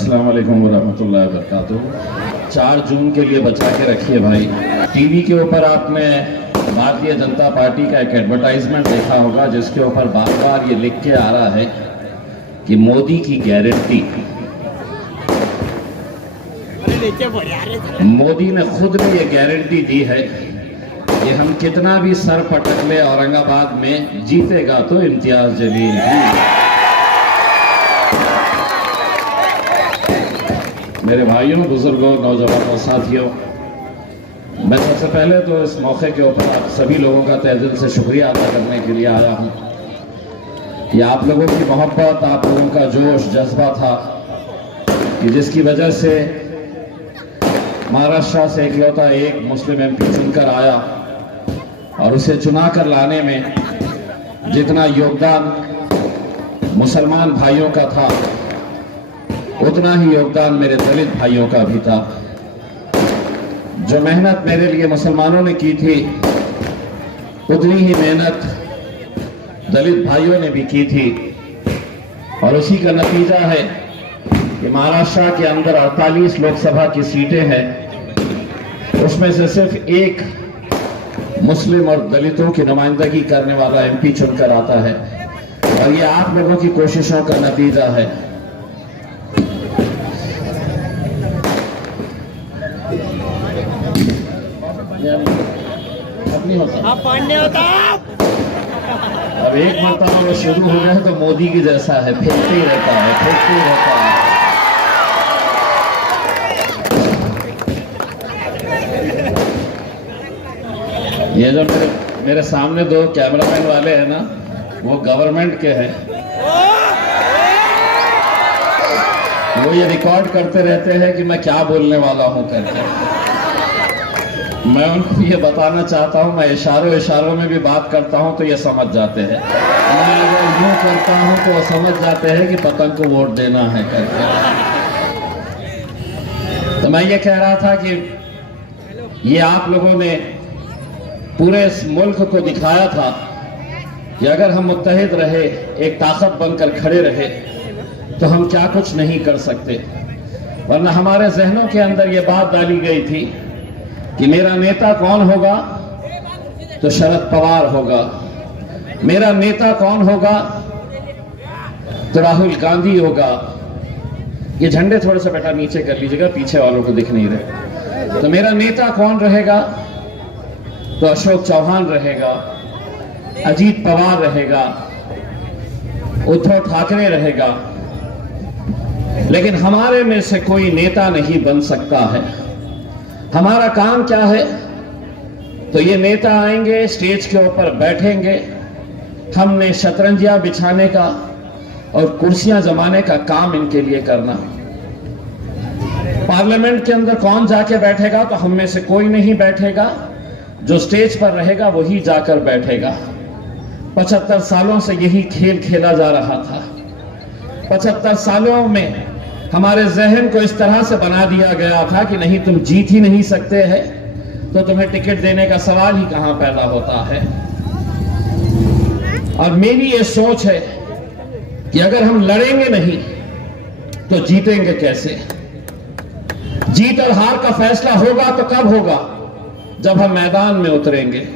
अस्सलाम वालेकुम वरहमतुल्लाहि वबरकातुहू। 4 जून के लिए बचा के रखिए भाई। टीवी के ऊपर आपने भारतीय जनता पार्टी का एक एडवर्टाइजमेंट देखा होगा जिसके ऊपर बार बार ये लिख के आ रहा है कि मोदी की गारंटी। मोदी ने खुद भी ये गारंटी दी है कि हम कितना भी सर पटक ले औरंगाबाद में, जीतेगा तो इम्तियाज जलील ही। मेरे भाइयों, बुजुर्गों, नौजवानों, साथियों, मैं सबसे पहले तो इस मौके के ऊपर आप सभी लोगों का तहे दिल से शुक्रिया अदा करने के लिए आया हूँ कि आप लोगों की मोहब्बत, आप लोगों का जोश जज्बा था कि जिसकी वजह से महाराष्ट्र से इकलौता एक मुस्लिम एमपी चुनकर आया और उसे चुना कर लाने में जितना योगदान मुसलमान भाइयों का था उतना ही योगदान मेरे दलित भाइयों का भी था। जो मेहनत मेरे लिए मुसलमानों ने की थी उतनी ही मेहनत दलित भाइयों ने भी की थी और उसी का नतीजा है कि महाराष्ट्र के अंदर 48 लोकसभा की सीटें हैं, उसमें से सिर्फ एक मुस्लिम और दलितों की नुमाइंदगी करने वाला एमपी चुनकर आता है और ये आप लोगों की कोशिशों का नतीजा है। होता अब एक मरतबा वो शुरू हो गया तो मोदी की जैसा है, फेंकते ही रहता है, फेंकते ही रहता है। ये जो मेरे सामने 2 कैमरामैन वाले हैं ना, वो गवर्नमेंट के हैं। वो ये रिकॉर्ड करते रहते हैं कि मैं क्या बोलने वाला हूं करके। मैं उनको ये बताना चाहता हूं, मैं इशारों में भी बात करता हूं तो ये समझ जाते हैं। मैं अगर यूं करता हूं तो वो समझ जाते हैं कि पतंग को वोट देना है करके। तो मैं ये कह रहा था कि ये आप लोगों ने पूरे इस मुल्क को दिखाया था कि अगर हम मुत्तहिद रहे, एक ताकत बनकर खड़े रहे तो हम क्या कुछ नहीं कर सकते। वरना हमारे जहनों के अंदर ये बात डाली गई थी कि मेरा नेता कौन होगा तो शरद पवार होगा, मेरा नेता कौन होगा तो राहुल गांधी होगा। ये झंडे थोड़े से बेटा नीचे कर लीजिएगा, पीछे वालों को दिख नहीं रहे। तो मेरा नेता कौन रहेगा तो अशोक चौहान रहेगा, अजीत पवार रहेगा, उद्धव ठाकरे रहेगा। लेकिन हमारे में से कोई नेता नहीं बन सकता है। हमारा काम क्या है तो ये नेता आएंगे, स्टेज के ऊपर बैठेंगे, हमने शतरंजियां बिछाने का और कुर्सियां जमाने का काम इनके लिए करना। पार्लियामेंट के अंदर कौन जाके बैठेगा तो हम में से कोई नहीं बैठेगा, जो स्टेज पर रहेगा वही जाकर बैठेगा। 75 सालों से यही खेल खेला जा रहा था। 75 सालों में हमारे जहन को इस तरह से बना दिया गया था कि नहीं, तुम जीत ही नहीं सकते हैं तो तुम्हें टिकट देने का सवाल ही कहां पैदा होता है। और मेरी ये सोच है कि अगर हम लड़ेंगे नहीं तो जीतेंगे कैसे। जीत और हार का फैसला होगा तो कब होगा, जब हम मैदान में उतरेंगे।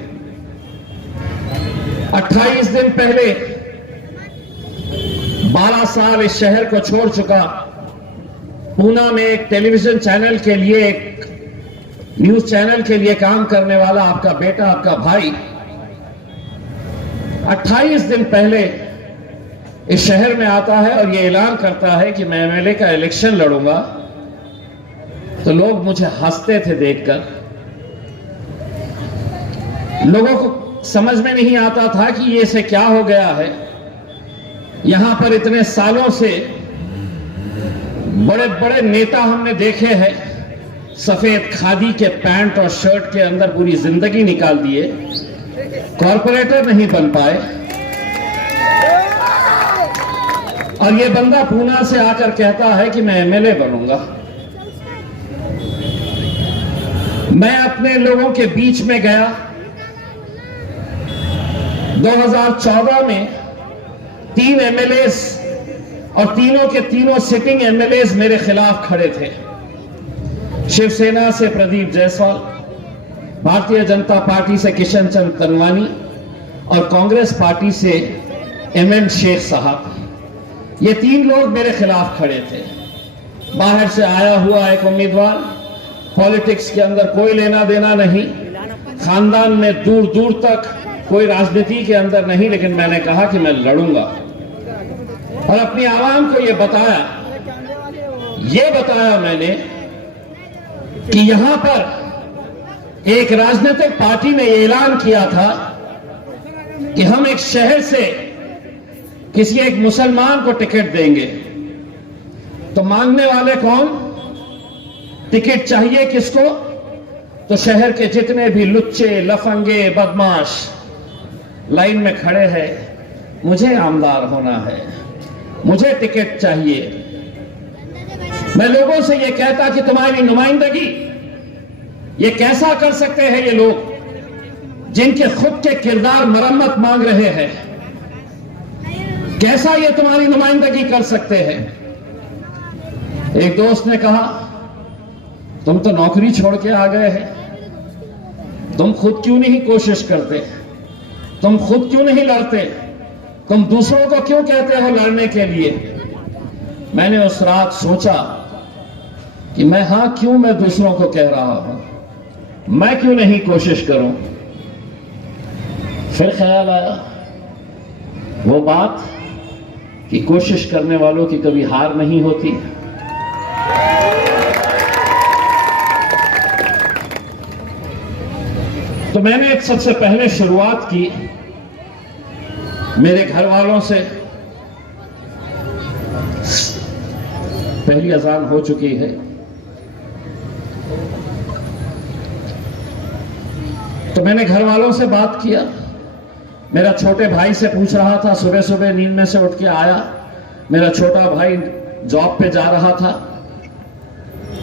28 दिन पहले 12 साल इस शहर को छोड़ चुका, पूना में एक टेलीविजन चैनल के लिए, एक न्यूज चैनल के लिए काम करने वाला आपका बेटा, आपका भाई 28 दिन पहले इस शहर में आता है और ये ऐलान करता है कि मैं एमएलए का इलेक्शन लड़ूंगा। तो लोग मुझे हंसते थे देखकर। लोगों को समझ में नहीं आता था कि ये से क्या हो गया है। यहां पर इतने सालों से बड़े बड़े नेता हमने देखे हैं, सफेद खादी के पैंट और शर्ट के अंदर पूरी जिंदगी निकाल दिए, कॉर्पोरेटर नहीं बन पाए। और ये बंदा पूना से आकर कहता है कि मैं एमएलए बनूंगा। मैं अपने लोगों के बीच में गया। 2014 में 3 एमएलए और तीनों के तीनों सिटिंग एमएलएज मेरे खिलाफ खड़े थे। शिवसेना से प्रदीप जायसवाल, भारतीय जनता पार्टी से किशन चंद तनवानी और कांग्रेस पार्टी से एमएन शेख साहब, ये तीन लोग मेरे खिलाफ खड़े थे। बाहर से आया हुआ एक उम्मीदवार, पॉलिटिक्स के अंदर कोई लेना देना नहीं, खानदान में दूर दूर तक कोई राजनीति के अंदर नहीं, लेकिन मैंने कहा कि मैं लड़ूंगा और अपनी आवाम को यह बताया मैंने कि यहां पर एक राजनीतिक पार्टी ने ऐलान किया था कि हम एक शहर से किसी एक मुसलमान को टिकट देंगे, तो मांगने वाले कौन? टिकट चाहिए किसको? तो शहर के जितने भी लुच्चे, लफंगे, बदमाश लाइन में खड़े हैं, मुझे आमदार होना है, मुझे टिकट चाहिए। मैं लोगों से यह कहता कि तुम्हारी नुमाइंदगी ये कैसा कर सकते हैं ये लोग जिनके खुद के किरदार मरम्मत मांग रहे हैं, कैसा ये तुम्हारी नुमाइंदगी कर सकते हैं? एक दोस्त ने कहा, तुम तो नौकरी छोड़ के आ गए हैं, तुम खुद क्यों नहीं कोशिश करते, तुम खुद क्यों नहीं लड़ते, तुम दूसरों को क्यों कहते हो लड़ने के लिए? मैंने उस रात सोचा कि मैं दूसरों को कह रहा हूं, मैं क्यों नहीं कोशिश करूं? फिर ख्याल आया वो बात कि कोशिश करने वालों की कभी हार नहीं होती। तो मैंने सबसे पहले शुरुआत की मेरे घर वालों से। पहली अजान हो चुकी है, तो मैंने घर वालों से बात किया। मेरा छोटे भाई से पूछ रहा था, सुबह सुबह नींद में से उठ के आया, मेरा छोटा भाई जॉब पे जा रहा था।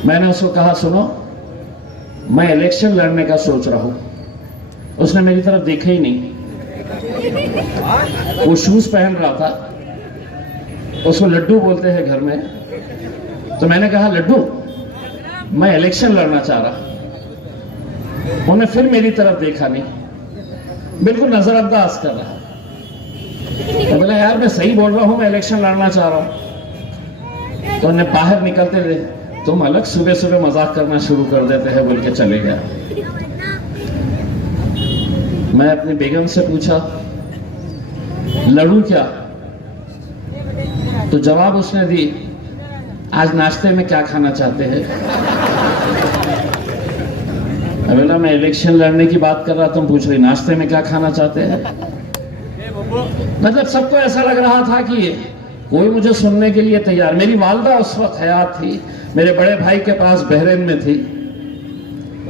मैंने उसको कहा, सुनो मैं इलेक्शन लड़ने का सोच रहा हूं। उसने मेरी तरफ देखा ही नहीं, वो शूज पहन रहा था, उसको लड्डू बोलते हैं घर में। तो मैंने कहा, लड्डू मैं इलेक्शन लड़ना चाह रहा। उन्होंने फिर मेरी तरफ देखा नहीं, बिल्कुल नजरअंदाज कर रहा। तो बोला, यार मैं सही बोल रहा हूं, मैं इलेक्शन लड़ना चाह रहा हूं। तो उन्हें बाहर निकलते रहे, तुम अलग सुबह सुबह मजाक करना शुरू कर देते हैं, बोल के चले गया। मैं अपनी बेगम से पूछा, लड़ूं क्या? तो जवाब उसने दी, आज नाश्ते में क्या खाना चाहते हैं? बोला, मैं इलेक्शन लड़ने की बात कर रहा, तुम पूछ रही नाश्ते में क्या खाना चाहते हैं? मतलब सबको ऐसा लग रहा था कि कोई मुझे सुनने के लिए तैयार। मेरी वालदा उस वक्त हयात थी, मेरे बड़े भाई के पास बहरीन में थी।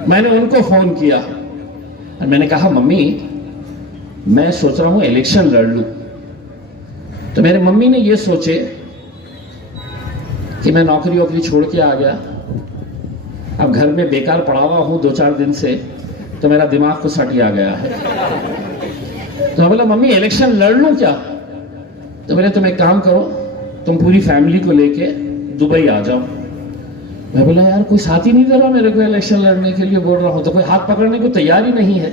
मैंने उनको फोन किया और मैंने कहा, मम्मी मैं सोच रहा हूं इलेक्शन लड़ लूं। तो मेरे मम्मी ने ये सोचे कि मैं नौकरी वोकरी छोड़ के आ गया, अब घर में बेकार पड़ा हुआ हूं 2-4 दिन से, तो मेरा दिमाग को सट आ गया है। तो मैं बोला, मम्मी इलेक्शन लड़ लूं क्या? तो बोले, तुम एक काम करो, तुम पूरी फैमिली को लेके दुबई आ जाओ। मैं बोला, यार कोई साथ ही नहीं दे रहा मेरे को इलेक्शन लड़ने के लिए, बोल रहा हूं तो कोई हाथ पकड़ने को तैयार ही नहीं है।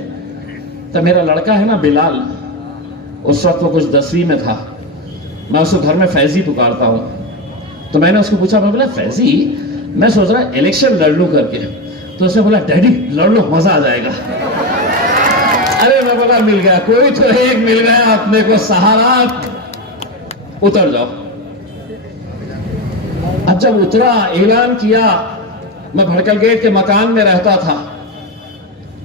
तो मेरा लड़का है ना बिलाल, उस वक्त वो कुछ 10वीं में था, मैं उसको घर में फैजी पुकारता हूं। तो मैंने उसको पूछा, मैं बोला, फैजी मैं सोच रहा इलेक्शन लड़ लूं करके। तो उसने बोला, डैडी लड़ लो, मजा आ जाएगा। अरे मैं बोला, मिल गया, कोई तो एक मिल गया अपने को सहारा, उतर जाओ। अब जब उतरा, ऐलान किया, मैं भड़कल गेट के मकान में रहता था,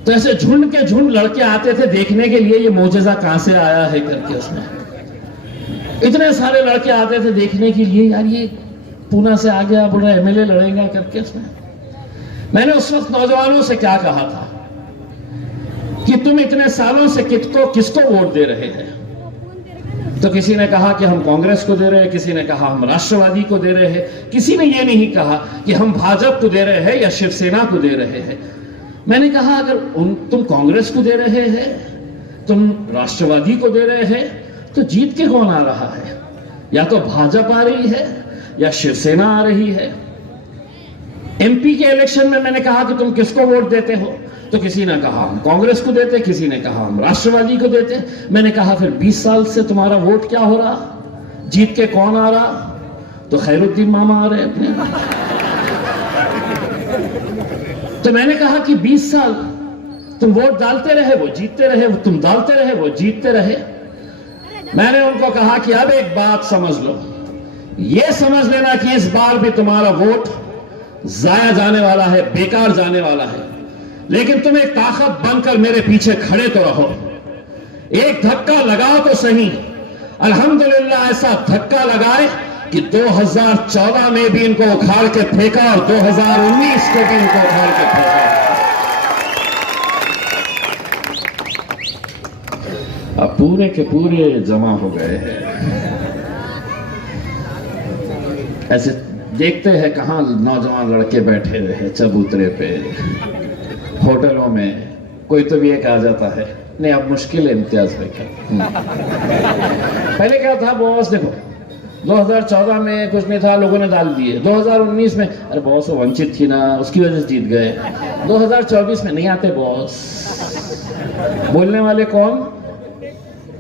तो ऐसे झुंड के झुंड लड़के आते थे देखने के लिए, ये मोजेजा कहां से आया है करके। उसमें इतने सारे लड़के आते थे देखने के लिए, यार ये पूना से आ गया, बोला एमएलए लड़ेगा करके। उसमें मैंने उस वक्त नौजवानों से क्या कहा था कि तुम इतने सालों से किसको वोट दे रहे हैं? तो किसी ने कहा कि हम कांग्रेस को दे रहे हैं, किसी ने कहा हम राष्ट्रवादी को दे रहे हैं, किसी ने यह नहीं कहा कि हम भाजपा को दे रहे हैं या शिवसेना को दे रहे हैं। मैंने कहा, अगर तुम कांग्रेस को दे रहे हैं, तुम राष्ट्रवादी को दे रहे हैं, तो जीत के कौन आ रहा है? या तो भाजपा आ रही है या शिवसेना आ रही है। एमपी के इलेक्शन में मैंने कहा कि तुम किसको वोट देते हो, तो किसी ने कहा हम कांग्रेस को देते, किसी ने कहा हम राष्ट्रवादी को देते। मैंने कहा फिर 20 साल से तुम्हारा वोट क्या हो रहा, जीत के कौन आ रहा? तो खैरुद्दीन मामा आ रहे अपने। तो मैंने कहा कि 20 साल तुम वोट डालते रहे, वो जीतते रहे, तुम डालते रहे, वो जीतते रहे। मैंने उनको कहा कि अब एक बात समझ लो, ये समझ लेना कि इस बार भी तुम्हारा वोट जाया जाने वाला है, बेकार जाने वाला है, लेकिन तुम एक ताकत बनकर मेरे पीछे खड़े तो रहो। एक धक्का लगाओ तो सही। अल्हम्दुलिल्लाह ऐसा धक्का लगाए कि 2014 में भी इनको उखाड़ के फेंका और 2019 को भी इनको उखाड़ के फेंका। अब पूरे के पूरे जमा हो गए हैं। ऐसे देखते हैं कहां नौजवान लड़के बैठे रहे चबूतरे पे, होटलों में। कोई तो भी एक आ जाता है, नहीं अब मुश्किल है इम्तियाज भाई का। पहले क्या था बॉस, देखो 2014 में कुछ नहीं था, लोगों ने डाल दिए। 2019 में अरे बॉस वो वंचित थी ना, उसकी वजह से जीत गए। 2024 में नहीं आते बॉस। बोलने वाले कौन?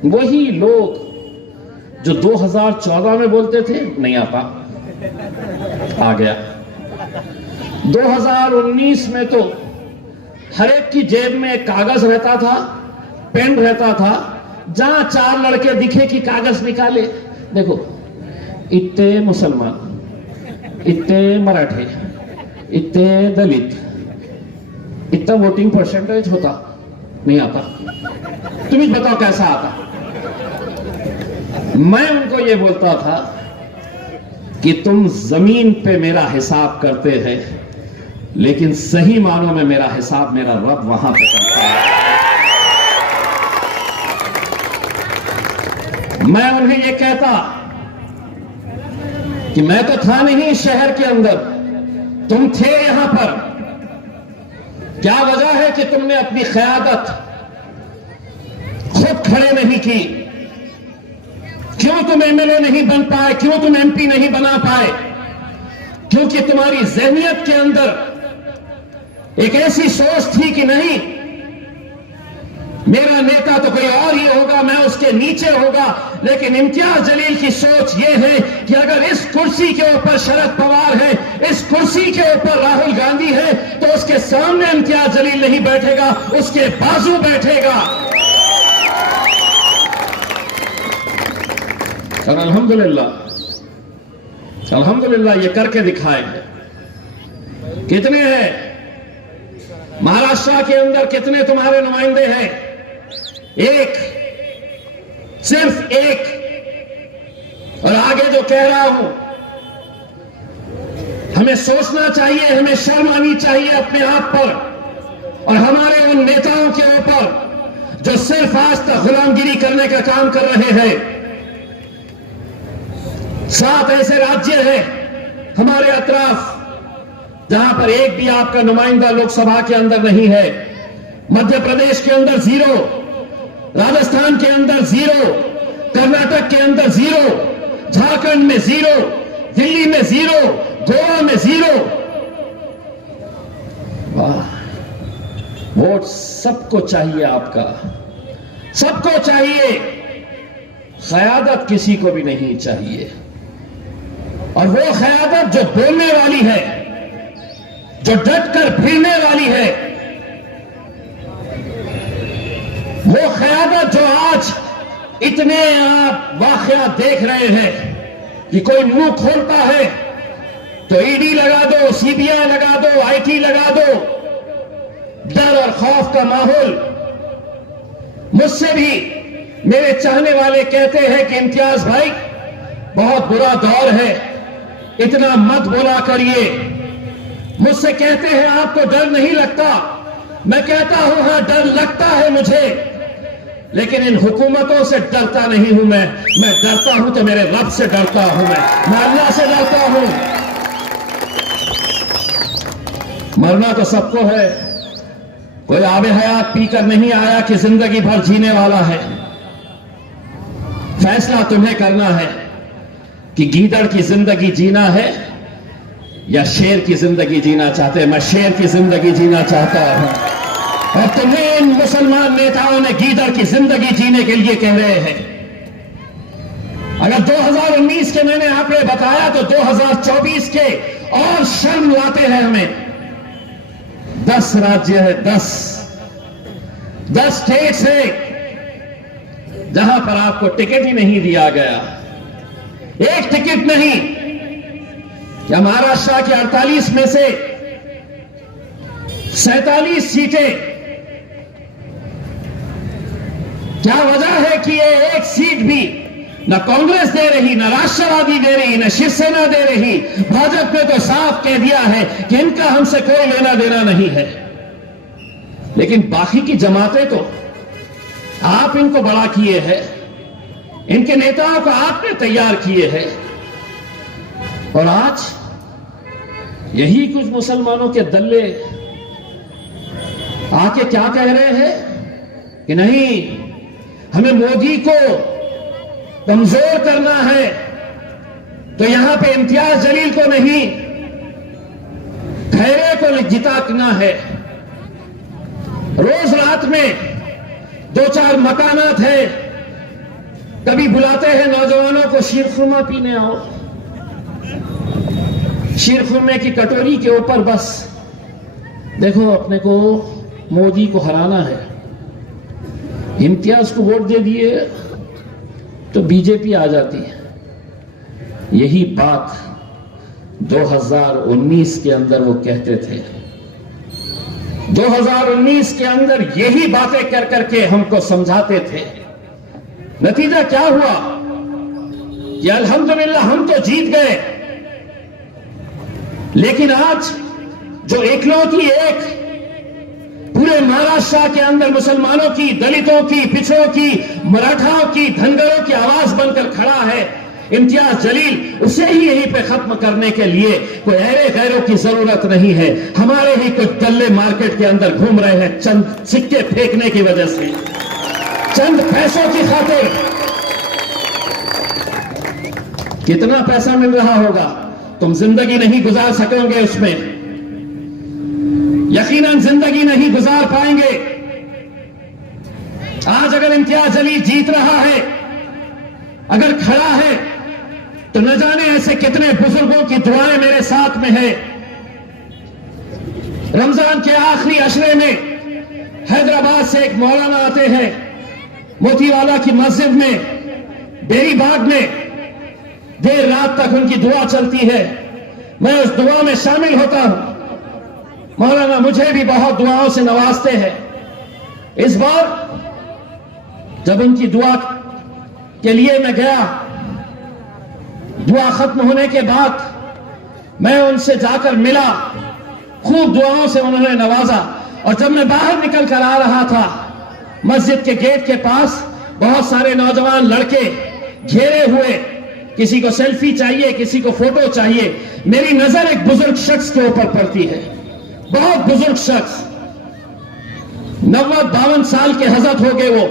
वही लोग जो 2014 में बोलते थे नहीं आता, आ गया। 2019 में तो हर एक की जेब में एक कागज रहता था, पेन रहता था, जहां 4 लड़के दिखे कि कागज निकाले, देखो इतने मुसलमान, इतने मराठे, इतने दलित, इतना वोटिंग परसेंटेज होता, नहीं आता। तुम ही बताओ कैसा आता? मैं उनको ये बोलता था कि तुम जमीन पे मेरा हिसाब करते हैं, लेकिन सही मानों में मेरा हिसाब मेरा रब वहां पे करता है। मैं उन्हें ये कहता कि मैं तो था नहीं इस शहर के अंदर, तुम थे यहां पर। क्या वजह है कि तुमने अपनी क़यादत खुद खड़े नहीं की? क्यों तुम एमएलए नहीं बन पाए? क्यों तुम एमपी नहीं बना पाए? क्योंकि तुम्हारी ज़हनियत के अंदर एक ऐसी सोच थी कि नहीं, मेरा नेता तो कोई और ही होगा, मैं उसके नीचे होगा। लेकिन इम्तियाज जलील की सोच यह है कि अगर इस कुर्सी के ऊपर शरद पवार है, इस कुर्सी के ऊपर राहुल गांधी है, तो उसके सामने इम्तियाज जलील नहीं बैठेगा, उसके बाजू बैठेगा। और अल्हम्दुलिल्लाह ये करके दिखाए। कितने हैं महाराष्ट्र के अंदर, कितने तुम्हारे नुमाइंदे हैं? एक, सिर्फ एक। और आगे जो कह रहा हूं, हमें सोचना चाहिए, हमें शर्म आनी चाहिए अपने आप पर और हमारे उन नेताओं के ऊपर जो सिर्फ आज तक गुलामगिरी करने का काम कर रहे हैं। 7 ऐसे राज्य हैं हमारे अतराफ जहां पर एक भी आपका नुमाइंदा लोकसभा के अंदर नहीं है। मध्य प्रदेश के अंदर 0, राजस्थान के अंदर 0, कर्नाटक के अंदर 0, झारखंड में 0, दिल्ली में 0, गोवा में 0। वाह, वोट सबको चाहिए, आपका सबको चाहिए, क़यादत किसी को भी नहीं चाहिए। और वो क़यादत जो बोलने वाली है, जो डट कर फिरने वाली है, वो क़यादत जो आज इतने आप वाक़या देख रहे हैं कि कोई मुंह खोलता है तो ईडी लगा दो, सीबीआई लगा दो, आईटी लगा दो, डर और खौफ का माहौल। मुझसे भी मेरे चाहने वाले कहते हैं कि इम्तियाज भाई बहुत बुरा दौर है, इतना मत बोला करिए। मुझसे कहते हैं आपको डर नहीं लगता? मैं कहता हूं हां डर लगता है मुझे, लेकिन इन हुकूमतों से डरता नहीं हूं। मैं डरता हूं तो मेरे रब से डरता हूं, मैं अल्लाह से डरता हूं। मरना तो सबको है, कोई आबे हयात पीकर नहीं आया कि जिंदगी भर जीने वाला है। फैसला तुम्हें करना है। कि गीदड़ की जिंदगी जीना है या शेर की जिंदगी जीना चाहते हैं। मैं शेर की जिंदगी जीना चाहता हूं और तुम्हें इन मुसलमान नेताओं ने गीदड़ की जिंदगी जीने के लिए कह रहे हैं। अगर 2019 के मैंने आंकड़े बताया तो 2024 के और शर्म लाते हैं हमें। 10 राज्य है, 10 स्टेट्स है जहां पर आपको टिकट ही नहीं दिया गया। एक टिकट नहीं। क्या महाराष्ट्र के 48 में से 47 सीटें, क्या वजह है कि ये एक सीट भी न कांग्रेस दे रही, न राष्ट्रवादी दे रही, न शिवसेना दे रही। भाजपा ने तो साफ कह दिया है कि इनका हमसे कोई लेना देना नहीं है। लेकिन बाकी की जमातें तो आप इनको बड़ा किए हैं, इनके नेताओं को आपने तैयार किए हैं। और आज यही कुछ मुसलमानों के दल्ले आके क्या कह रहे हैं कि नहीं, हमें मोदी को कमजोर करना है तो यहां पे इम्तियाज जलील को नहीं, खैरे को जिताना है। रोज रात में 2-4 मकानात है, कभी बुलाते हैं नौजवानों को शीरखुरमा पीने आओ। शीरखुरमे की कटोरी के ऊपर बस देखो अपने को मोदी को हराना है, इम्तियाज को वोट दे दिए तो बीजेपी आ जाती है। यही बात 2019 के अंदर वो कहते थे। 2019 के अंदर यही बातें कर करके हमको समझाते थे। नतीजा क्या हुआ कि अल्हम्दुलिल्लाह हम तो जीत गए, लेकिन आज जो इकलौती एक पूरे महाराष्ट्र के अंदर मुसलमानों की, दलितों की, पिछड़ों की, मराठाओं की, धनगरों की आवाज बनकर खड़ा है इम्तियाज जलील, उसे ही यहीं पे खत्म करने के लिए कोई ऐरे गैरों की जरूरत नहीं है। हमारे ही कुछ दल्ले मार्केट के अंदर घूम रहे हैं चंद सिक्के फेंकने की वजह से, चंद पैसों की खातिर। कितना पैसा मिल रहा होगा, तुम जिंदगी नहीं गुजार सकोगे उसमें, यकीनन जिंदगी नहीं गुजार पाएंगे। आज अगर इम्तियाज जलील जीत रहा है, अगर खड़ा है, तो न जाने ऐसे कितने बुजुर्गों की दुआएं मेरे साथ में है। रमजान के आखिरी अशरे में हैदराबाद से एक मौलाना आते हैं, मोतीवाला की मस्जिद में, बेरी बाग में देर रात तक उनकी दुआ चलती है। मैं उस दुआ में शामिल होता हूं। मौलाना मुझे भी बहुत दुआओं से नवाजते हैं। इस बार जब उनकी दुआ के लिए मैं गया, दुआ खत्म होने के बाद मैं उनसे जाकर मिला, खूब दुआओं से उन्होंने नवाजा। और जब मैं बाहर निकल कर आ रहा था, मस्जिद के गेट के पास बहुत सारे नौजवान लड़के घेरे हुए, किसी को सेल्फी चाहिए, किसी को फोटो चाहिए। मेरी नजर एक बुजुर्ग शख्स के ऊपर पड़ती है, बहुत बुजुर्ग शख्स, 90-52 साल के हजरत हो गए वो।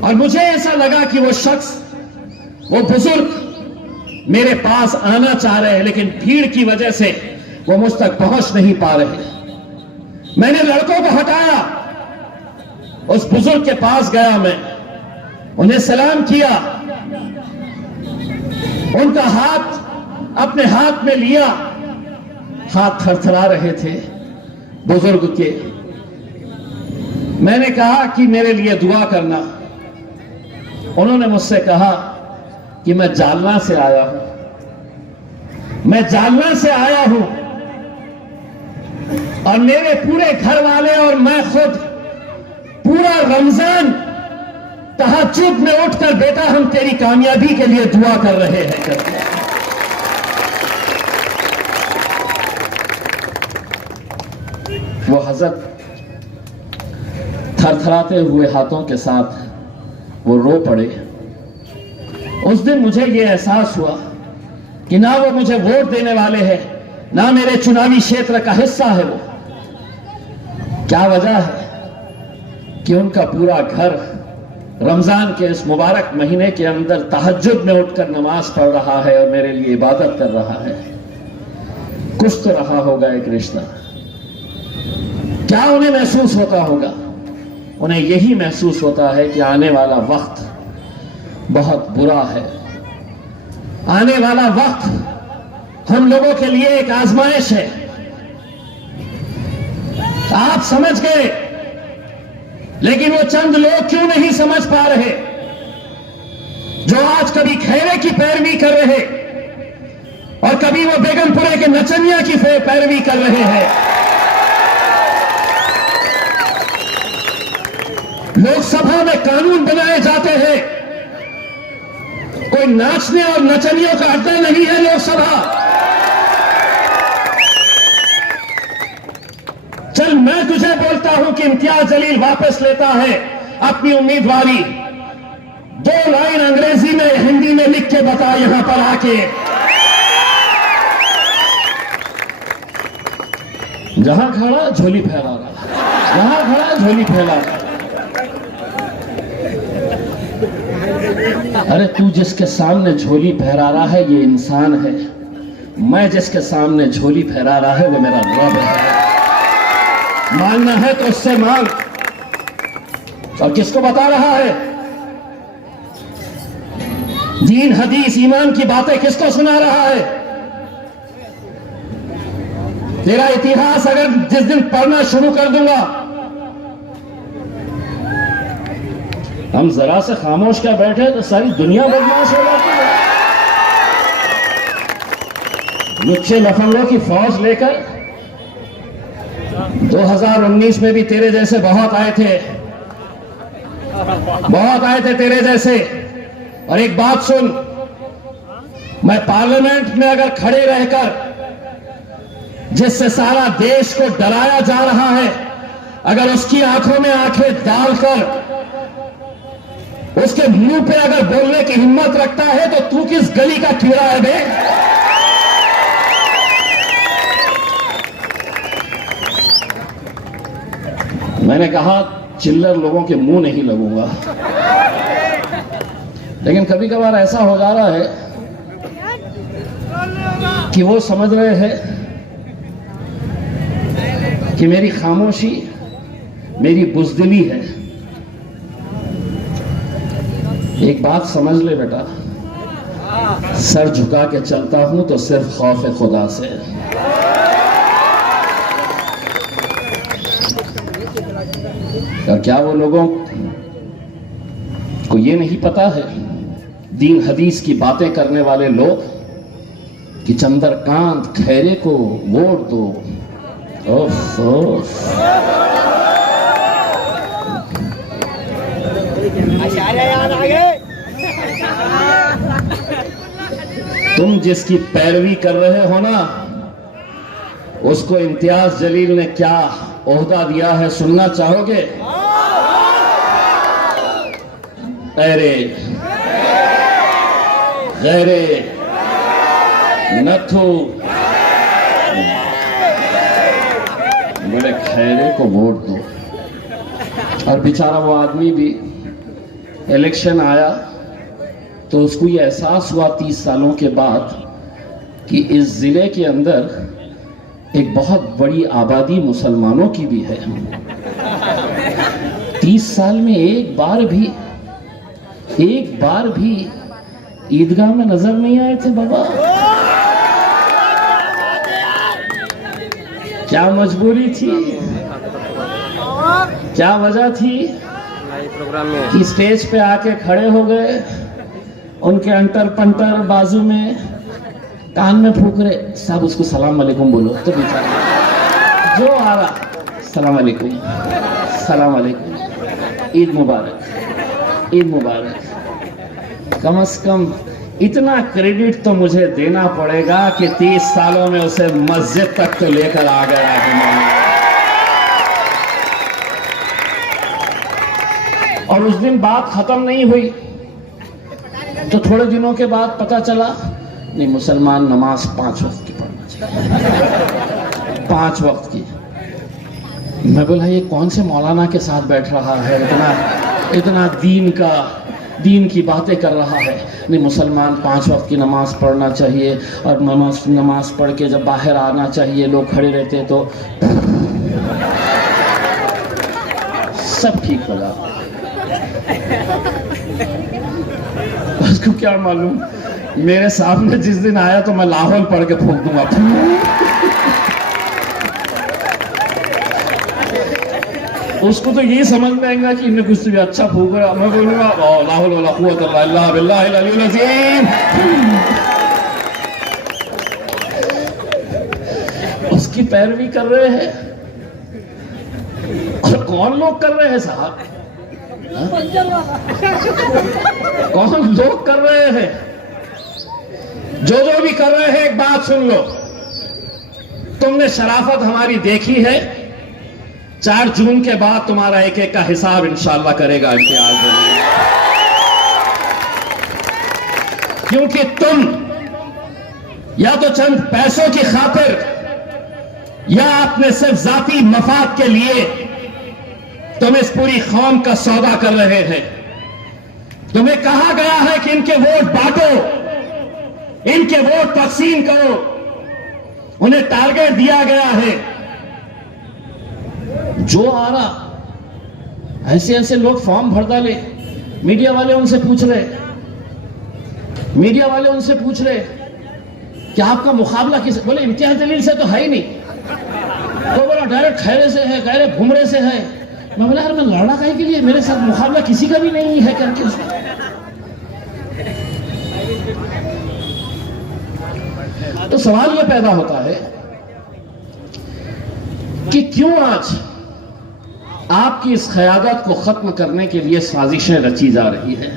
और मुझे ऐसा लगा कि वो शख्स, वो बुजुर्ग मेरे पास आना चाह रहे हैं, लेकिन भीड़ की वजह से वो मुझ तक पहुंच नहीं पा रहे। मैंने लड़कों को हटाया, उस बुजुर्ग के पास गया, मैं उन्हें सलाम किया, उनका हाथ अपने हाथ में लिया। हाथ थरथरा रहे थे बुजुर्ग के। मैंने कहा कि मेरे लिए दुआ करना। उन्होंने मुझसे कहा कि मैं जालना से आया हूं, मैं जालना से आया हूं, और मेरे पूरे घर वाले और मैं खुद पूरा रमजान तहज्जुद में उठकर बेटा हम तेरी कामयाबी के लिए दुआ कर रहे हैं करके। वो हजरत थरथराते हुए हाथों के साथ वो रो पड़े। उस दिन मुझे ये एहसास हुआ कि ना वो मुझे वोट देने वाले हैं, ना मेरे चुनावी क्षेत्र का हिस्सा है वो। क्या वजह है कि उनका पूरा घर रमजान के इस मुबारक महीने के अंदर तहज्जुद में उठकर नमाज पढ़ रहा है और मेरे लिए इबादत कर रहा है, कुछ तो रहा होगा एक रिश्ता। क्या उन्हें महसूस होता होगा? उन्हें यही महसूस होता है कि आने वाला वक्त बहुत बुरा है, आने वाला वक्त हम लोगों के लिए एक आजमाइश है। आप समझ गए, लेकिन वो चंद लोग क्यों नहीं समझ पा रहे जो आज कभी खैरे की पैरवी कर रहे और कभी वो बेगमपुरे के नचनिया की पैरवी कर रहे हैं। लोकसभा में कानून बनाए जाते हैं, कोई नाचने और नचनियों का अड्डा नहीं है लोकसभा। चल मैं तुझे बोलता हूं कि इम्तियाज जलील वापस लेता है अपनी उम्मीदवारी। 2 लाइन अंग्रेजी में हिंदी में लिख के बता यहां पर आके। जहां खड़ा झोली फैला रहा, जहां खड़ा झोली फैला रहा। अरे तू जिसके सामने झोली फहरा रहा है ये इंसान है, मैं जिसके सामने झोली फहरा रहा है वो मेरा रब है। मांगना है तो उससे मांग। और किसको बता रहा है? दीन हदीस ईमान की बातें किसको सुना रहा है? तेरा इतिहास अगर जिस दिन पढ़ना शुरू कर दूंगा, हम जरा से खामोश क्या बैठे तो सारी दुनिया बदमाश हो जाती है। लुच्चे लफंगों की फौज लेकर 2019 में भी तेरे जैसे बहुत आए थे, बहुत आए थे तेरे जैसे। और एक बात सुन, मैं पार्लियामेंट में अगर खड़े रहकर जिससे सारा देश को डराया जा रहा है, अगर उसकी आंखों में आंखें डालकर उसके मुंह पे अगर बोलने की हिम्मत रखता है तो तू किस गली का कीड़ा है बे? मैंने कहा चिल्लर लोगों के मुंह नहीं लगूंगा, लेकिन कभी कभार ऐसा हो जा रहा है कि वो समझ रहे हैं कि मेरी खामोशी मेरी बुज़दिली है। एक बात समझ ले बेटा, सर झुका के चलता हूं तो सिर्फ खौफ खुदा से। और क्या वो लोगों को ये नहीं पता है, दीन हदीस की बातें करने वाले लोग, कि चंद्रकांत खैरे को वोट दो। ओफ ओफ। याद आ गए। तुम जिसकी पैरवी कर रहे हो ना, उसको इम्तियाज जलील ने क्या ओहदा दिया है सुनना चाहोगे? अरे गैरे नथु बोले खैरे को वोट दो। और बेचारा वो आदमी भी इलेक्शन आया तो उसको ये एहसास हुआ 30 सालों के बाद कि इस जिले के अंदर एक बहुत बड़ी आबादी मुसलमानों की भी है। 30 साल में एक बार भी ईदगाह में नजर नहीं आए थे बाबा। क्या मजबूरी थी, क्या वजह थी कि स्टेज पे आके खड़े हो गए, उनके अंटर पंटर बाजू में कान में फूक रहे, सब उसको सलाम वालेकुम बोलो। तो बेचारा जो आ रहा सलाम वालेकुम सलाम वालेकुम, ईद मुबारक ईद मुबारक। कम से कम इतना क्रेडिट तो मुझे देना पड़ेगा कि 30 सालों में उसे मस्जिद तक तो लेकर आ गया है। और उस दिन बात खत्म नहीं हुई तो थोड़े दिनों के बाद पता चला नहीं, मुसलमान नमाज 5 वक्त की पढ़ना चाहिए, 5 वक्त की। मैं बोला ये कौन से मौलाना के साथ बैठ रहा है, इतना दीन की बातें कर रहा है। नहीं, मुसलमान 5 वक्त की नमाज पढ़ना चाहिए और नमाज पढ़ के जब बाहर आना चाहिए, लोग खड़े रहते तो सब ठीक हो जाता। उसको क्या मालूम, मेरे सामने जिस दिन आया तो मैं लाहौल पढ़ के फूंक दूंगा। उसको तो ये समझ में आएगा कि इन्हें कुछ तो भी अच्छा फूक रहा, मैं बोलूंगा लाहौल वाला कुव्वत इल्ला बिल्लाहिल अलीयुल अज़ीम। उसकी पैरवी कर रहे हैं। और कौन लोग कर रहे हैं साहब? कौन लोग कर रहे हैं? जो भी कर रहे हैं, एक बात सुन लो, तुमने शराफत हमारी देखी है। 4 जून के बाद तुम्हारा एक एक का हिसाब इंशाअल्लाह करेगा इम्तियाज। क्योंकि तुम या तो चंद पैसों की खातिर या अपने सिर्फ जाती मफाद के लिए तुम इस पूरी कौम का सौदा कर रहे हैं। तुम्हें कहा गया है कि इनके वोट बांटो, इनके वोट तकसीम करो, उन्हें टारगेट दिया गया है। जो आ रहा ऐसे ऐसे लोग फॉर्म भर डाले। मीडिया वाले उनसे पूछ रहे कि आपका मुकाबला किस, बोले इम्तियाज जलील से तो है ही नहीं। तो बोला डायरेक्ट खैरे से है, खैरे भुमरे से है। मैं बोला यार मैं लड़ा काहे के लिए, मेरे साथ मुकाबला किसी का भी नहीं है करके। तो सवाल यह पैदा होता है कि क्यों आज आपकी इस क़यादत को खत्म करने के लिए साजिशें रची जा रही है?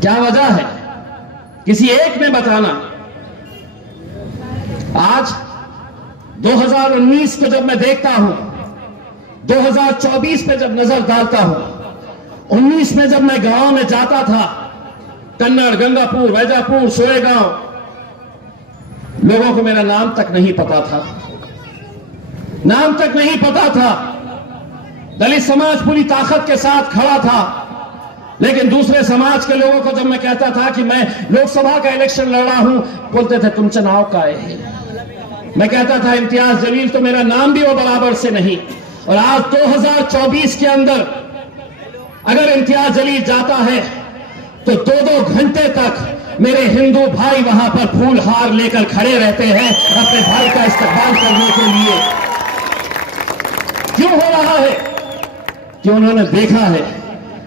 क्या वजह है? किसी एक ने बताना। आज 2019 को जब मैं देखता हूं, 2024 पे जब नजर डालता हूं, 19 में जब मैं गांव में जाता था, कन्नड़, गंगापुर, वैजापुर, सोएगांव, लोगों को मेरा नाम तक नहीं पता था। दलित समाज पूरी ताकत के साथ खड़ा था। लेकिन दूसरे समाज के लोगों को जब मैं कहता था कि मैं लोकसभा का इलेक्शन लड़ा हूं, बोलते थे तुम चुनाव का है। मैं कहता था इम्तियाज जलील, तो मेरा नाम भी वो बराबर से नहीं। और आज 2024 के अंदर अगर इम्तियाज जलील जाता है तो 2-2 घंटे तक मेरे हिंदू भाई वहां पर फूल हार लेकर खड़े रहते हैं अपने भाई का इस्तकबाल करने के लिए। क्यों हो रहा है? कि उन्होंने देखा है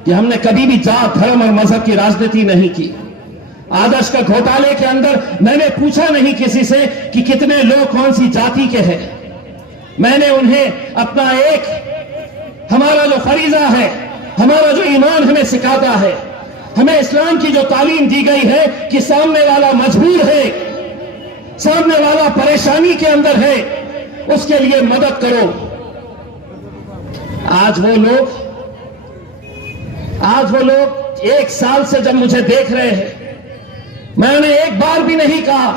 कि हमने कभी भी जात, धर्म और मजहब की राजनीति नहीं की। आदर्श का घोटाले के अंदर मैंने पूछा नहीं किसी से कि कितने लोग कौन सी जाति के हैं। मैंने उन्हें अपना हमारा जो फरीजा है, हमारा जो ईमान हमें सिखाता है, हमें इस्लाम की जो तालीम दी गई है कि सामने वाला मजबूर है, सामने वाला परेशानी के अंदर है, उसके लिए मदद करो। आज वो लोग 1 साल से जब मुझे देख रहे हैं, मैंने एक बार भी नहीं कहा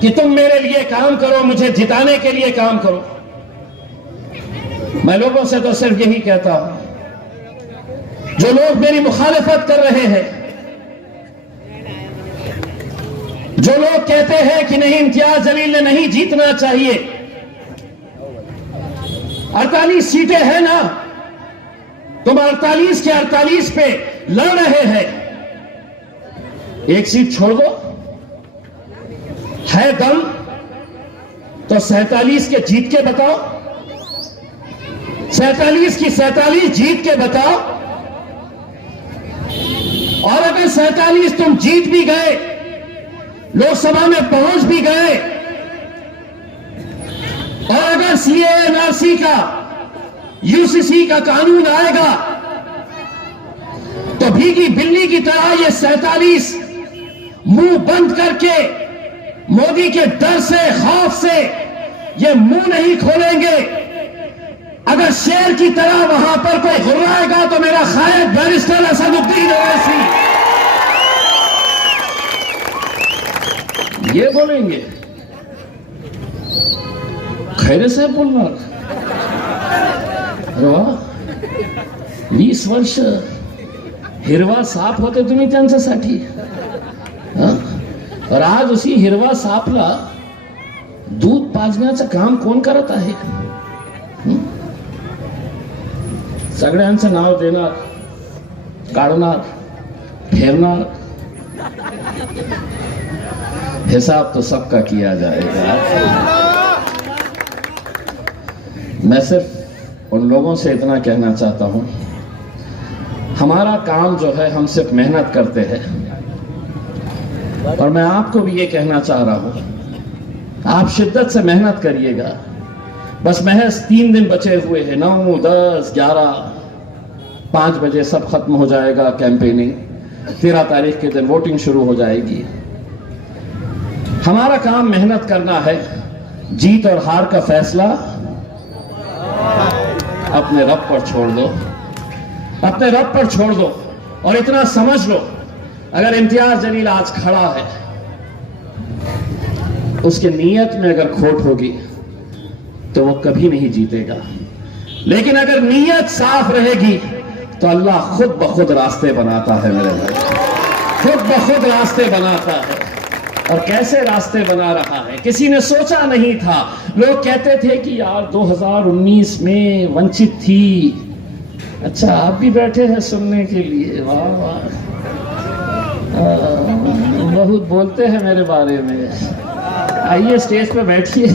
कि तुम मेरे लिए काम करो, मुझे जिताने के लिए काम करो। मैं लोगों से तो सिर्फ यही कहता हूं, जो लोग मेरी मुखालिफत कर रहे हैं, जो लोग कहते हैं कि नहीं इम्तियाज जलील ने नहीं जीतना चाहिए, 48 सीटें हैं ना, तुम 48 के 48 पे लड़ रहे हैं, एक सीट छोड़ दो। है दम तो 47 के जीत के बताओ, 47 की 47 जीत के बताओ। और अगर 47 तुम जीत भी गए, लोकसभा में पहुंच भी गए, और अगर CAA-NRC का, UCC का कानून आएगा, तो भीगी बिल्ली की तरह ये 47 मुंह बंद करके मोदी के डर से, खौफ से ये मुंह नहीं खोलेंगे। अगर शेर की तरह वहां पर कोई घुर्राएगा तो मेरा खायद बैरिस्टर असदुद्दीन ओवैसी ये बोलेंगे। खैरे साहब बोल रहा, 20 वर्ष हिरवा साप होते तुम्ही त्यांच्यासाठी हं? और आज उसी हिरवा सापला दूध पाजण्याचं काम कोण करत आहे? हं? सगळ्यांचं नाव देणार, काढणार, फेरणार, हिसाब तो सबका किया जाएगा। मैं सिर्फ उन लोगों से इतना कहना चाहता हूं, हमारा काम जो है हम सिर्फ मेहनत करते हैं, और मैं आपको भी ये कहना चाह रहा हूं, आप शिद्दत से मेहनत करिएगा। बस महज 3 दिन बचे हुए हैं, 9, 10, 11, 5 बजे सब खत्म हो जाएगा कैंपेनिंग। 13 तारीख के दिन वोटिंग शुरू हो जाएगी। हमारा काम मेहनत करना है। जीत और हार का फैसला अपने रब पर छोड़ दो, अपने रब पर छोड़ दो। और इतना समझ लो, अगर इम्तियाज जलील आज खड़ा है, उसके नीयत में अगर खोट होगी तो वो कभी नहीं जीतेगा। लेकिन अगर नीयत साफ रहेगी तो अल्लाह खुद ब खुद रास्ते बनाता है मेरे भाई, खुद ब खुद रास्ते बनाता है। और कैसे रास्ते बना रहा है किसी ने सोचा नहीं था। लोग कहते थे कि यार 2019 में वंचित थी। अच्छा, आप भी बैठे हैं सुनने के लिए, वाह वाह, बहुत बोलते हैं मेरे बारे में। आइए स्टेज पे बैठिए।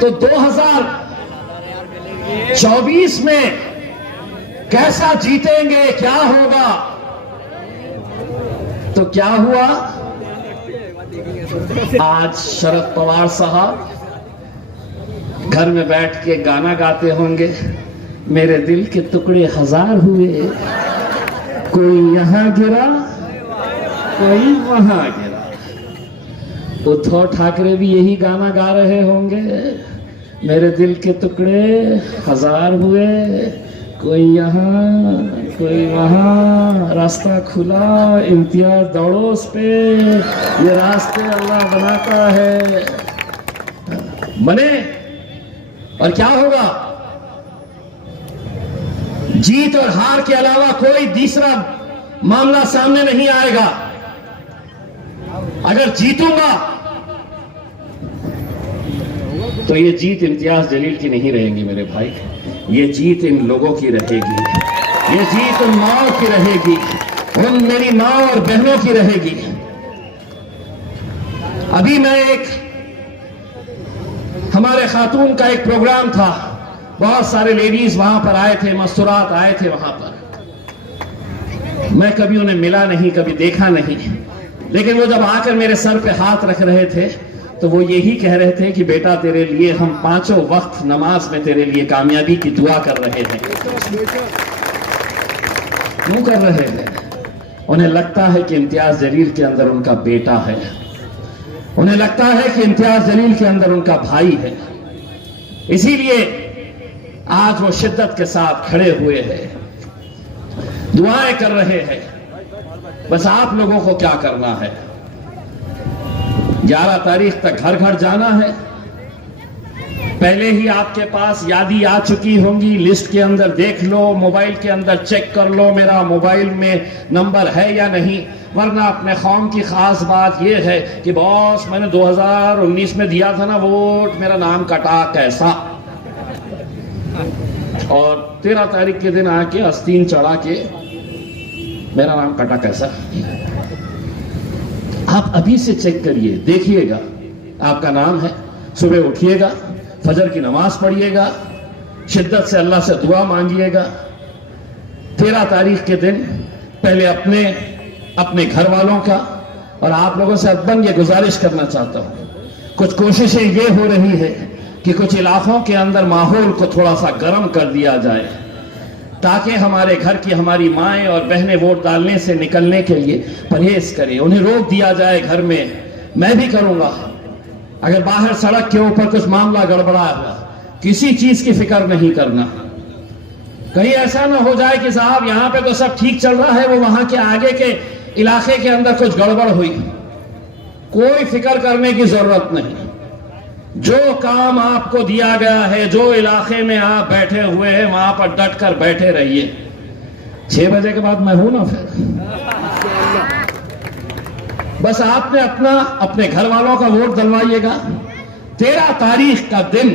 तो 2024 में कैसा जीतेंगे, क्या होगा? तो क्या हुआ? आज शरद पवार साहब घर में बैठ के गाना गाते होंगे, मेरे दिल के टुकड़े 1000 हुए, कोई यहां गिरा, कोई वहां गिरा। उद्धव ठाकरे भी यही गाना गा रहे होंगे, मेरे दिल के टुकड़े 1000 हुए, कोई यहाँ कोई वहाँ, रास्ता खुला, इम्तियाज दौड़ो उस पे, ये रास्ते अल्लाह बनाता है। बने और क्या होगा? जीत और हार के अलावा कोई तीसरा मामला सामने नहीं आएगा। अगर जीतूंगा तो ये जीत इम्तियाज जलील की नहीं रहेगी मेरे भाई, ये जीत इन लोगों की रहेगी, ये जीत उन माओ की रहेगी, उन मेरी माँ और बहनों की रहेगी। अभी मैं हमारे खातून का एक प्रोग्राम था, बहुत सारे लेडीज वहां पर आए थे, मस्तूरात आए थे वहां पर। मैं कभी उन्हें मिला नहीं, कभी देखा नहीं, लेकिन वो जब आकर मेरे सर पे हाथ रख रहे थे तो वो यही कह रहे थे कि बेटा तेरे लिए हम 5 वक्त नमाज में तेरे लिए कामयाबी की दुआ कर रहे हैं। क्यों कर रहे हैं? उन्हें लगता है कि इम्तियाज जलील के अंदर उनका बेटा है, उन्हें लगता है कि इम्तियाज जलील के अंदर उनका भाई है, इसीलिए आज वो शिद्दत के साथ खड़े हुए हैं, दुआएं कर रहे हैं। बस आप लोगों को क्या करना है? 11 तारीख तक घर घर जाना है। पहले ही आपके पास यादी आ चुकी होंगी, लिस्ट के अंदर देख लो, मोबाइल के अंदर चेक कर लो मेरा मोबाइल में नंबर है या नहीं। वरना अपने कौम की खास बात यह है कि बॉस मैंने 2019 में दिया था ना वोट, मेरा नाम कटा कैसा। और 13 तारीख के दिन आके आस्तीन चढ़ा के मेरा नाम कटा कैसा। आप अभी से चेक करिए, देखिएगा आपका नाम है। सुबह उठिएगा, फजर की नमाज पढ़िएगा, शिद्दत से अल्लाह से दुआ मांगिएगा। 13 तारीख के दिन पहले अपने घर वालों का, और आप लोगों से अदबन ये गुजारिश करना चाहता हूं, कुछ कोशिशें ये हो रही है कि कुछ इलाकों के अंदर माहौल को थोड़ा सा गर्म कर दिया जाए, ताकि हमारे घर की हमारी माएँ और बहनें वोट डालने से निकलने के लिए परहेज करें, उन्हें रोक दिया जाए घर में। मैं भी करूंगा। अगर बाहर सड़क के ऊपर कुछ मामला गड़बड़ा हुआ, किसी चीज की फिक्र नहीं करना। कहीं ऐसा ना हो जाए कि साहब यहां पे तो सब ठीक चल रहा है, वो वहां के आगे के इलाके के अंदर कुछ गड़बड़ हुई। कोई फिक्र करने की जरूरत नहीं। जो काम आपको दिया गया है, जो इलाके में आप बैठे हुए हैं, वहां पर डट कर बैठे रहिए। 6 बजे के बाद मैं हूं ना फिर। बस आपने अपने घर वालों का वोट डलवाइएगा। 13 तारीख का दिन,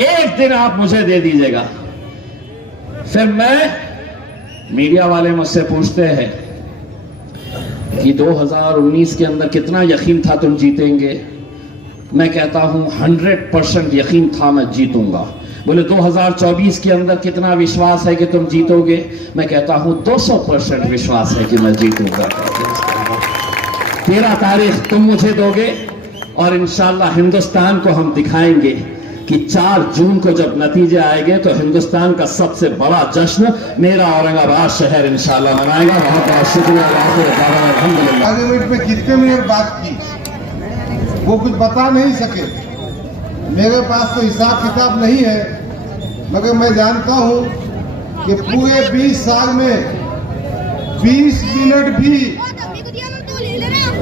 एक दिन आप मुझे दे दीजिएगा। फिर मीडिया वाले मुझसे पूछते हैं कि 2019 के अंदर कितना यकीन था तुम जीतेंगे। मैं कहता हूं 100% यकीन था मैं जीतूंगा। बोले 2024 के अंदर कितना विश्वास है कि तुम जीतोगे। मैं कहता हूं 200% विश्वास है कि मैं जीतूंगा। 13 तारीख तुम मुझे दोगे और इंशाल्लाह हिंदुस्तान को हम दिखाएंगे कि 4 जून को जब नतीजे आएंगे तो हिंदुस्तान का सबसे बड़ा जश्न मेरा औरंगाबाद शहर इंशाल्लाह मनाएगा। बहुत बहुत शुक्रिया। अल्हम्दुलिल्लाह। पार्लियामेंट में कितने मिनट बात की वो कुछ बता नहीं सके। मेरे पास तो हिसाब किताब नहीं है, मगर मैं जानता हूं कि पूरे 20 साल में 20 मिनट भी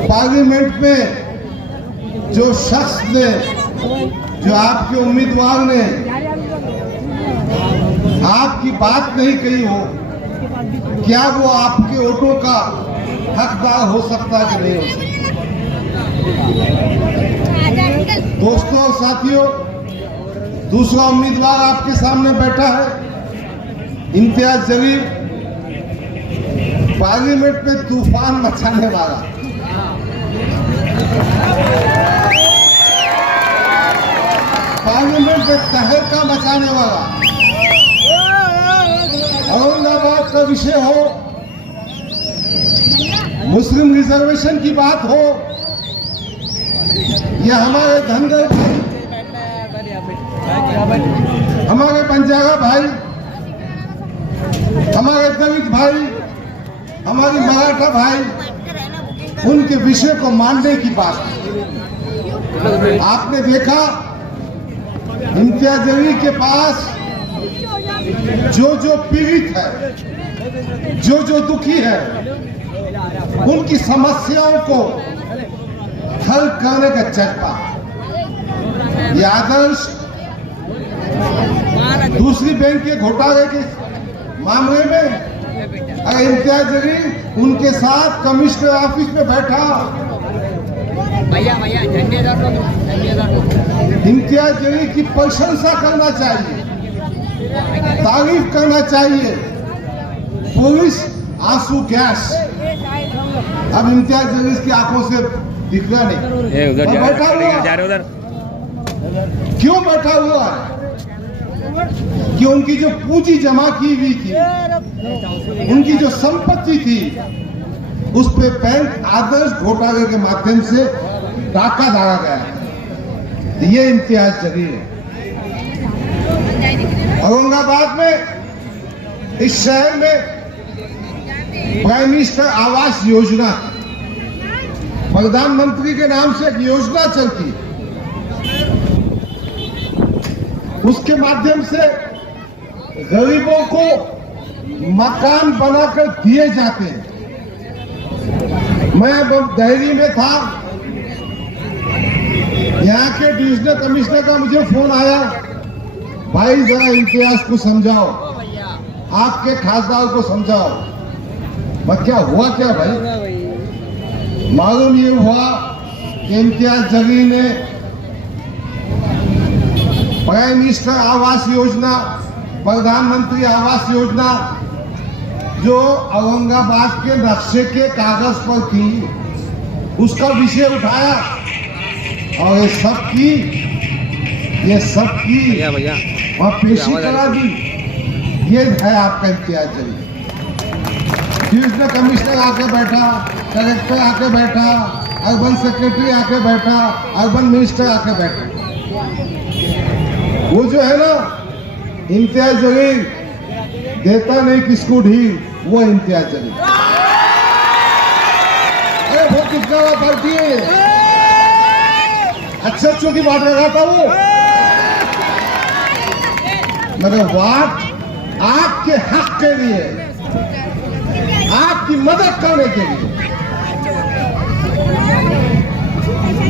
पार्लियामेंट में जो शख्स ने, जो आपके उम्मीदवार ने आपकी बात नहीं कही हो, क्या वो आपके वोटों का हकदार हो सकता कि नहीं हो सकता। दोस्तों और साथियों, दूसरा उम्मीदवार आपके सामने बैठा है, इम्तियाज जलील, पार्लियामेंट में तूफान मचाने वाला। पार्लियामेंट में तहलका मचाने वाला। औरंगाबाद का विषय हो, मुस्लिम रिजर्वेशन की बात हो, या हमारे धनगर भाई, हमारे बंजारा भाई, हमारे दलित भाई, हमारी मराठा भाई, उनके विषय को मानने की बात। आपने देखा इम्तियाज जलील के पास जो पीड़ित है, जो दुखी है, उनकी समस्याओं को हल करने का जज्बा। यह आदर्श दूसरी बैंक के घोटाले के मामले में अगर इम्तियाज जलील उनके साथ कमिश्नर ऑफिस में बैठा, इम्तियाज जलील की प्रशंसा करना चाहिए, तारीफ करना चाहिए। पुलिस आंसू गैस अब इम्तियाज जलील की आंखों से दिखना नहीं। उधर बैठा हुआ उधर क्यों बैठा हुआ है? कि उनकी जो पूंजी जमा की हुई थी, उनकी जो संपत्ति थी, उस पे बैंक आदर्श घोटाले के माध्यम से डाका डाला गया। ये इम्तियाज जलील है। औरंगाबाद में, इस शहर में प्राइम मिनिस्टर आवास योजना, प्रधानमंत्री के नाम से एक योजना चलती है, उसके माध्यम से गरीबों को मकान बनाकर दिए जाते हैं। मैं दिल्ली में था, यहाँ के डिविजनल कमिश्नर का मुझे फोन आया, भाई जरा इम्तियाज को समझाओ, आपके खासदार को समझाओ। मैं क्या हुआ क्या भाई? मालूम ये हुआ कि इम्तियाज जलील ने प्राइम मिनिस्टर आवास योजना, प्रधानमंत्री आवास योजना, जो औरंगाबाद के नक्शे के कागज पर थी, उसका विषय उठाया और ये सब की वहां पेशी करा दी। ये है आपका इम्तियाज जलील। डिविजनल कमिश्नर आके बैठा, कलेक्टर आके बैठा, अर्बन सेक्रेटरी आके बैठा, अर्बन मिनिस्टर आके बैठा। वो जो है ना इम्तियाज जलील, देता नहीं किसको ढील, वो इम्तियाज जलील। अरे बहुत कितना पार्टी है, अच्छों की बात लगाता हूँ, मगर बात आपके हक के लिए, आपकी मदद करने के लिए।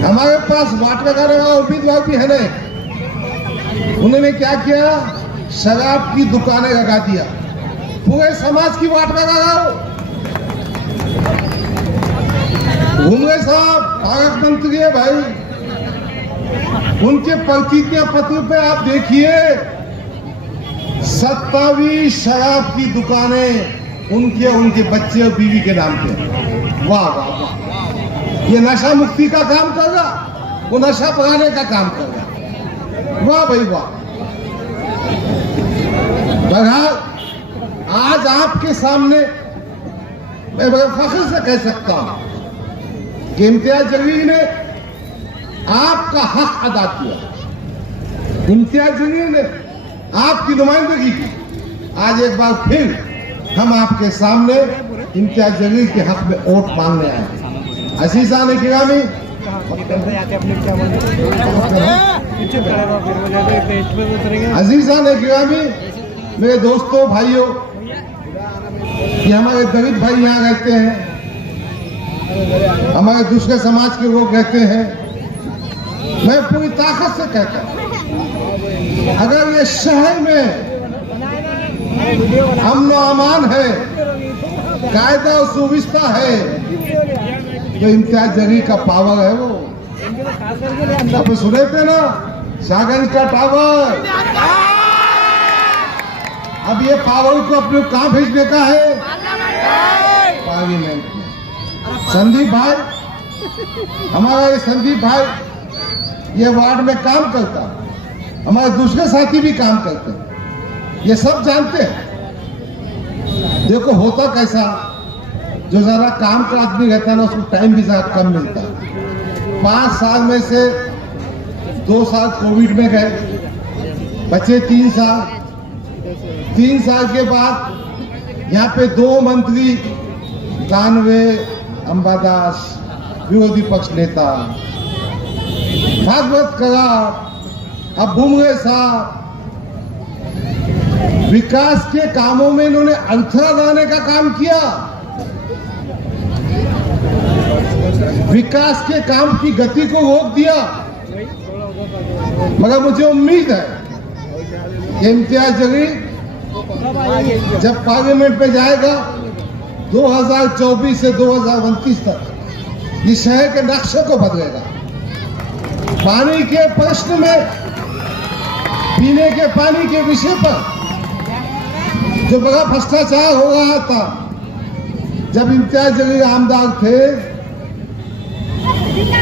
हमारे पास वाटका का रहा उम्मीदवार भी है नहीं। उन्होंने क्या किया, शराब की दुकानें लगा दिया, पूरे समाज की वाटका लगाओ। घूमरे साहब भारत मंत्री है भाई, उनके प्रतिज्ञा पत्र पे आप देखिए 27 शराब की दुकानें उनके बच्चे और बीवी के नाम पे। वाह वाह वाह, ये नशा मुक्ति का काम कर रहा, वो नशा भगाने का काम कर रहा। वाह भाई वाह। बहरहाल आज आपके सामने मैं बड़े फख्र से कह सकता हूं कि इम्तियाज जलील ने आपका हक अदा किया। इम्तियाज जलील ने आपकी नुमाइंदगी की। आज एक बार फिर हम आपके सामने इम्तियाज जलील के हक में वोट मांगने आए। अजीज़ान गिरामी, अजीज़ान गिरामी, मेरे दोस्तों भाइयों, ये हमारे दलित भाई यहाँ रहते हैं, हमारे दूसरे समाज के लोग रहते हैं। मैं पूरी ताकत से कहता हूं, अगर ये शहर में अमन व अमान है, कायदा और सुव्यवस्था है, तो इम्तियाज जलील का पावर है। वो आप सुने थे ना, शाहगंज का टावर। अब ये पावर को अपने कहां भेजने का है, पार्लियामेंट में। संदीप भाई, हमारा ये संदीप भाई ये वार्ड में काम करता, हमारे दूसरे साथी भी काम करते हैं, ये सब जानते हैं। देखो होता कैसा, जो जरा काम का आदमी रहता है ना, उसको टाइम भी ज्यादा कम मिलता है। 5 साल में से 2 साल कोविड में गए, बचे 3 साल। 3 साल के बाद यहाँ पे 2 मंत्री, दानवे अंबादास, विरोधी पक्ष नेता, भागवत करा, अब भूमरे साहब, विकास के कामों में इन्होंने अड़थड़ा लाने का काम किया। विकास के काम की गति को रोक दिया। मगर मुझे उम्मीद है कि इम्तियाज जलील जब पार्लियामेंट में जाएगा 2024 से 2029 तक, इस शहर के नक्शे को बदलेगा। पानी के प्रश्न में, पीने के पानी के विषय पर जो बड़ा भ्रष्टाचार हो रहा था, जब इम्तियाज जलील आमदार थे,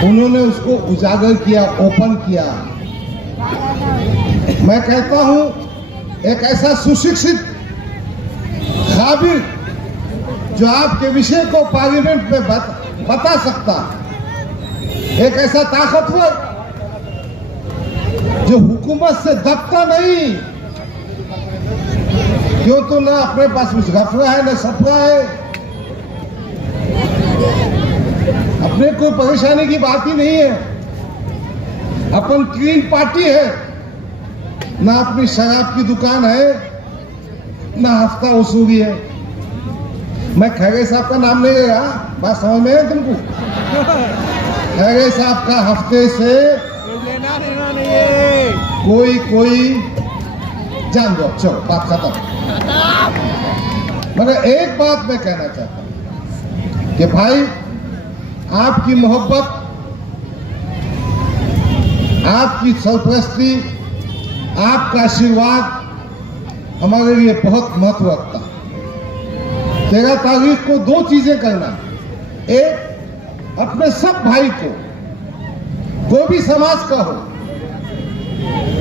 उन्होंने उसको उजागर किया, ओपन किया। मैं कहता हूं, एक ऐसा सुशिक्षित काबिल जो आपके विषय को पार्लियामेंट में बता सकता, एक ऐसा ताकतवर जो हुकूमत से दबता नहीं, क्यों तो ना अपने पास कुछ गफरा है, ना सफरा है, अपने कोई परेशानी की बात ही नहीं है, अपन क्लीन पार्टी है, ना अपनी शराब की दुकान है, ना हफ्ता वसूली है। मैं खैरे साहब का नाम नहीं ले रहा, बात समझ में है तुमको? खैरे साहब का हफ्ते से कोई जान दो, चलो बात खत्म। मगर एक बात मैं कहना चाहता हूं कि भाई, आपकी मोहब्बत, आपकी सरपरस्ती, आपका आशीर्वाद हमारे लिए बहुत महत्व रखता है। 13 तारीख को 2 चीजें करना। एक, अपने सब भाई को, कोई भी समाज का हो,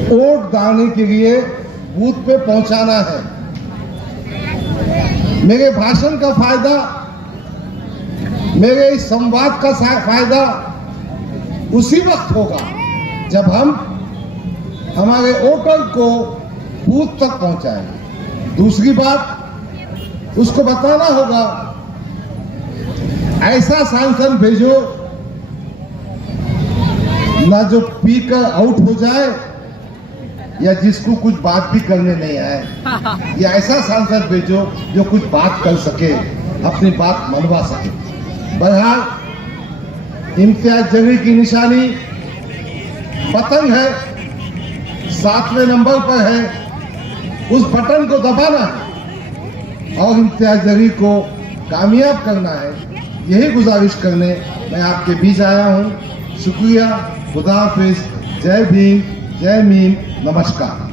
वोट डालने के लिए बूथ पे पहुंचाना है। मेरे भाषण का फायदा, मेरे इस संवाद का फायदा उसी वक्त होगा जब हम हमारे वोटर को बूथ तक पहुंचाएंगे। दूसरी बात, उसको बताना होगा, ऐसा सांसद भेजो ना जो पीकर आउट हो जाए या जिसको कुछ बात भी करने नहीं आए, या ऐसा सांसद भेजो जो कुछ बात कर सके, अपनी बात मनवा सके। बहरहाल इम्तियाज जलील की निशानी बटन है, 7वें नंबर पर है, उस बटन को दबाना है और इम्तियाज जलील को कामयाब करना है। यही गुजारिश करने मैं आपके बीच आया हूँ। शुक्रिया, खुदा हाफिज, जय भीम, जय मीम, नमस्कार।